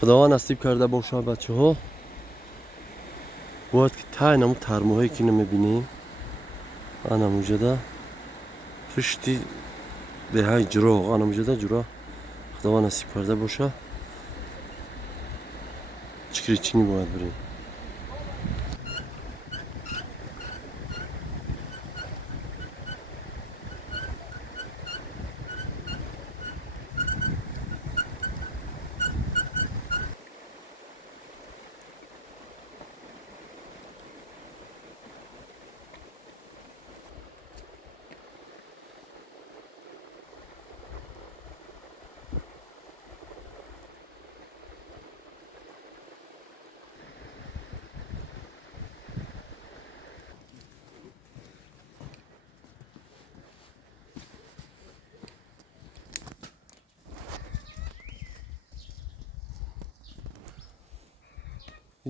خداوند نصیب کرده باشه بچه ها، باید که تای نمو ترموهایی که نمیبینیم انا موجوده پشتی دههای جرا انا موجوده جرا. خداوند نصیب کرده باشه چکری چینی باید بریم.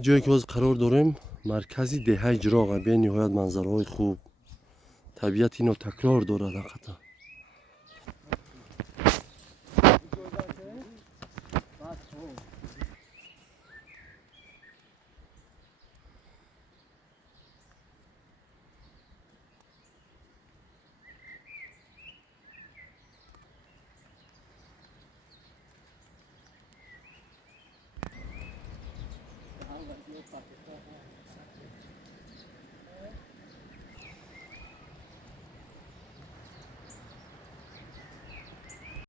جایی که باز قرار داریم مرکزی دهه جراغ، به نهایت منظره های خوب، طبیعت اینو تکرار داره حقیقتا.